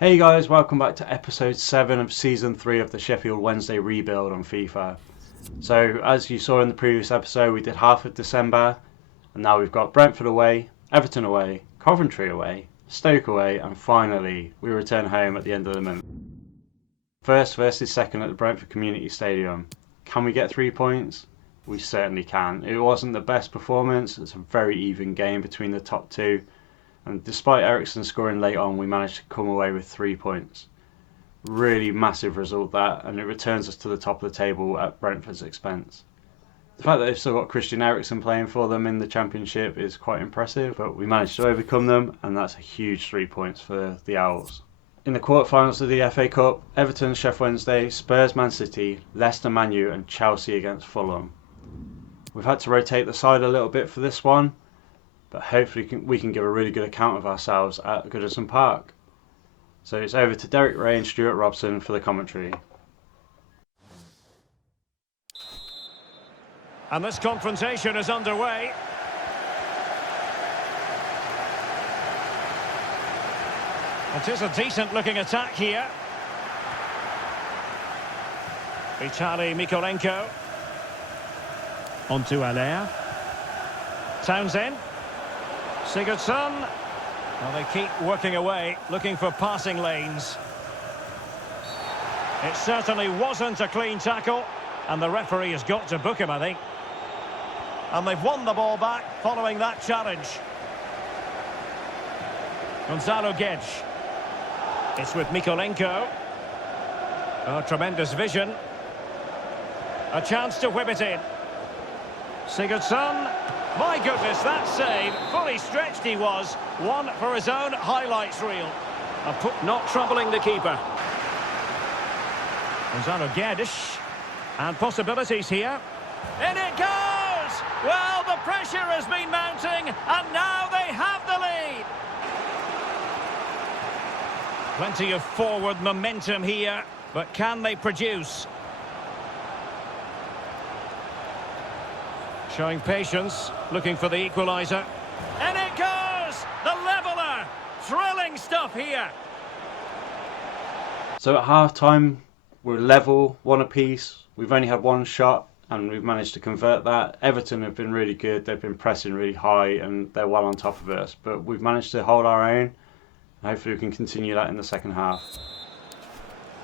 Hey guys, welcome back to episode 7 of season 3 of the Sheffield Wednesday rebuild on FIFA. So as you saw in the previous episode, we did half of December, and now we've got Brentford away, Everton away, Coventry away, Stoke away, and finally we return home at the end of the month. First versus second at the Brentford Community Stadium. Can we get 3 points? We certainly can. It wasn't the best performance, it's a very even game between the top two. And despite Ericsson scoring late on, we managed to come away with 3 points. Really massive result that, and it returns us to the top of the table at Brentford's expense. The fact that they've still got Christian Eriksen playing for them in the Championship is quite impressive, but we managed to overcome them, and that's a huge 3 points for the Owls. In the quarterfinals of the FA Cup, Everton, Sheffield Wednesday, Spurs, Man City, Leicester, Man U, and Chelsea against Fulham. We've had to rotate the side a little bit for this one, but hopefully we can give a really good account of ourselves at Goodison Park. So it's over to Derek Ray and Stuart Robson for the commentary. And this confrontation is underway. It is a decent looking attack here. Vitaly Mykolenko. On to Allaire. Townsend. Sigurdsson. Well, they keep working away, looking for passing lanes. It certainly wasn't a clean tackle, and the referee has got to book him, I think. And they've won the ball back following that challenge. Gonzalo Guedes. It's with Mykolenko. Oh, tremendous vision. A chance to whip it in. Sigurdsson. My goodness, that save. Fully stretched he was. One for his own highlights reel. Not troubling the keeper. Gonzalo Guedes. And possibilities here. In it goes! Well, the pressure has been mounting, and now they have the lead. Plenty of forward momentum here, but can they produce? Showing patience, looking for the equaliser. And it goes! The leveller! Thrilling stuff here. So at half-time, we're level, one apiece. We've only had one shot, and we've managed to convert that. Everton have been really good. They've been pressing really high, and they're well on top of us. But we've managed to hold our own. Hopefully we can continue that in the second half.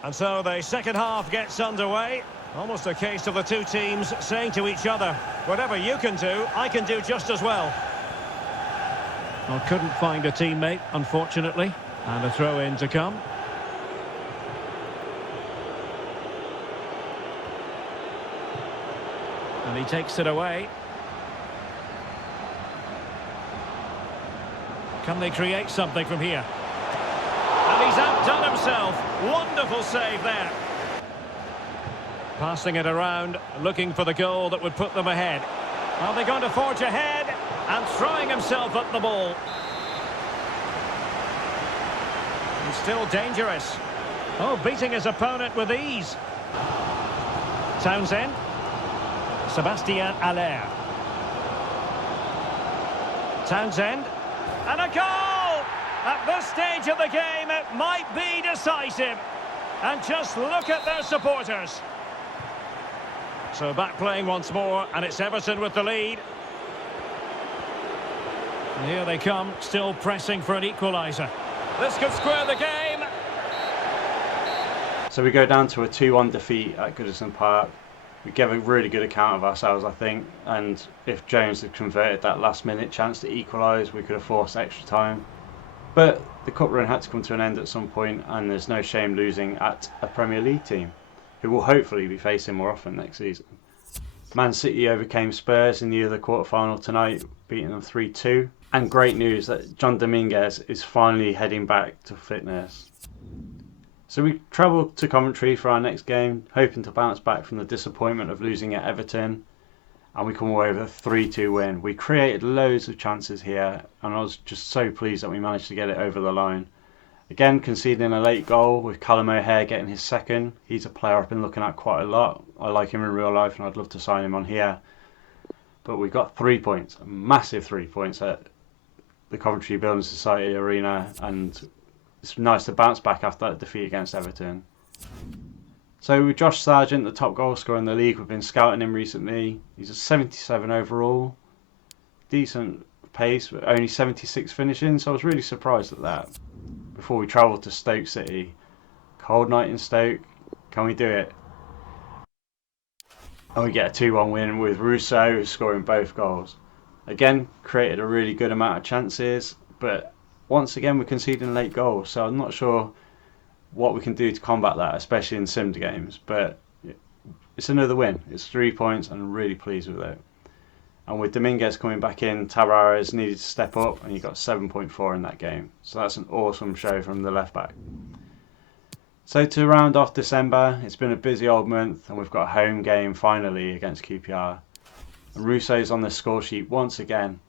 And so the second half gets underway. Almost a case of the two teams saying to each other, whatever you can do, I can do just as well. Well, couldn't find a teammate, unfortunately. And a throw-in to come. And he takes it away. Can they create something from here? And he's outdone himself. Wonderful save there. Passing it around, looking for the goal that would put them ahead. Are they going to forge ahead? And throwing himself at the ball. He's still dangerous. Oh, beating his opponent with ease. Townsend. Sebastian Allaire. Townsend. And a goal! At this stage of the game, it might be decisive. And just look at their supporters. So back playing once more, and it's Everton with the lead. And here they come, still pressing for an equaliser. This could square the game. So we go down to a 2-1 defeat at Goodison Park. We gave a really good account of ourselves, I think, and if Jones had converted that last-minute chance to equalise, we could have forced extra time. But the cup run had to come to an end at some point, and there's no shame losing at a Premier League team, who will hopefully be facing more often next season. Man City overcame Spurs in the other quarter-final tonight, beating them 3-2. And great news that John Dominguez is finally heading back to fitness. So we travel to Coventry for our next game, hoping to bounce back from the disappointment of losing at Everton. And we come away with a 3-2 win. We created loads of chances here, and I was just so pleased that we managed to get it over the line. Again, conceding a late goal with Callum O'Hare getting his second. He's a player I've been looking at quite a lot. I like him in real life and I'd love to sign him on here. But we got 3 points, a massive 3 points at the Coventry Building Society Arena, and it's nice to bounce back after that defeat against Everton. So with Josh Sargent, the top goal scorer in the league, we've been scouting him recently. He's a 77 overall, decent pace, but only 76 finishing, so I was really surprised at that. Before we travel to Stoke City, cold night in Stoke, can we do it? And we get a 2-1 win with Russo scoring both goals. Again, created a really good amount of chances, but once again we're conceding late goals, so I'm not sure what we can do to combat that, especially in simmed games. But it's another win. It's 3 points and I'm really pleased with it. And with Dominguez coming back in, Tavares needed to step up and he got 7.4 in that game. So that's an awesome show from the left back. So to round off December, it's been a busy old month and we've got a home game finally against QPR. And Russo's on the score sheet once again,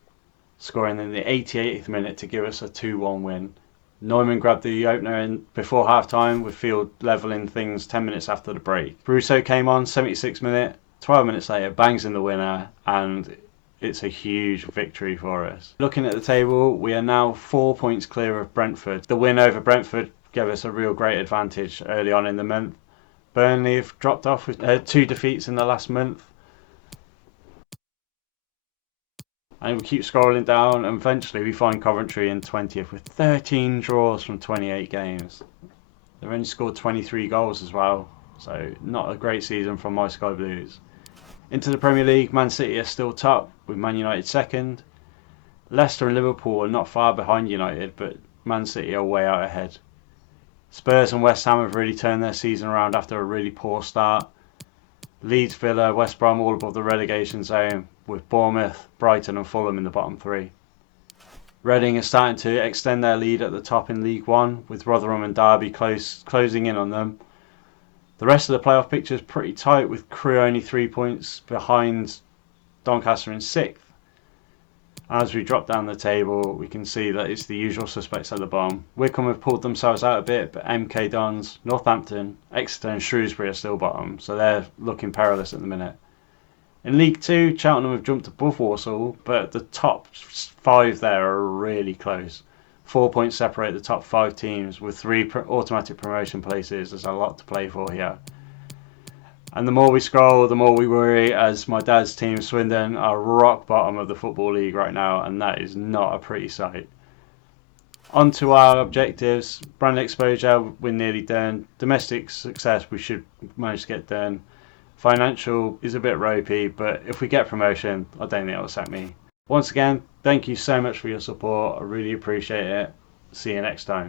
scoring in the 88th minute to give us a 2-1 win. Neumann grabbed the opener in before half time with Field levelling things 10 minutes after the break. Russo came on 76th minute, 12 minutes later bangs in the winner, and it's a huge victory for us. Looking at the table, we are now 4 points clear of Brentford. The win over Brentford gave us a real great advantage early on in the month. Burnley have dropped off with 2 defeats in the last month. And we keep scrolling down and eventually we find Coventry in 20th with 13 draws from 28 games. They've only scored 23 goals as well, so not a great season from my Sky Blues. Into the Premier League, Man City are still top with Man United second. Leicester and Liverpool are not far behind United, but Man City are way out ahead. Spurs and West Ham have really turned their season around after a really poor start. Leeds, Villa, West Brom all above the relegation zone, with Bournemouth, Brighton and Fulham in the bottom 3. Reading is starting to extend their lead at the top in League One, with Rotherham and Derby closing in on them. The rest of the playoff picture is pretty tight, with Crewe only 3 points behind Doncaster in 6th. As we drop down the table, we can see that it's the usual suspects at the bottom. Wycombe have pulled themselves out a bit, but MK Dons, Northampton, Exeter and Shrewsbury are still bottom, so they're looking perilous at the minute. In League 2, Cheltenham have jumped above Walsall, but the top 5 there are really close. 4 points separate the top 5 teams, with 3 automatic promotion places. There's a lot to play for here. And the more we scroll, the more we worry, as my dad's team, Swindon, are rock bottom of the Football League right now, and that is not a pretty sight. On to our objectives. Brand exposure, we're nearly done. Domestic success, we should manage to get done. Financial is a bit ropey, but if we get promotion, I don't think it'll sack me. Once again, thank you so much for your support. I really appreciate it. See you next time.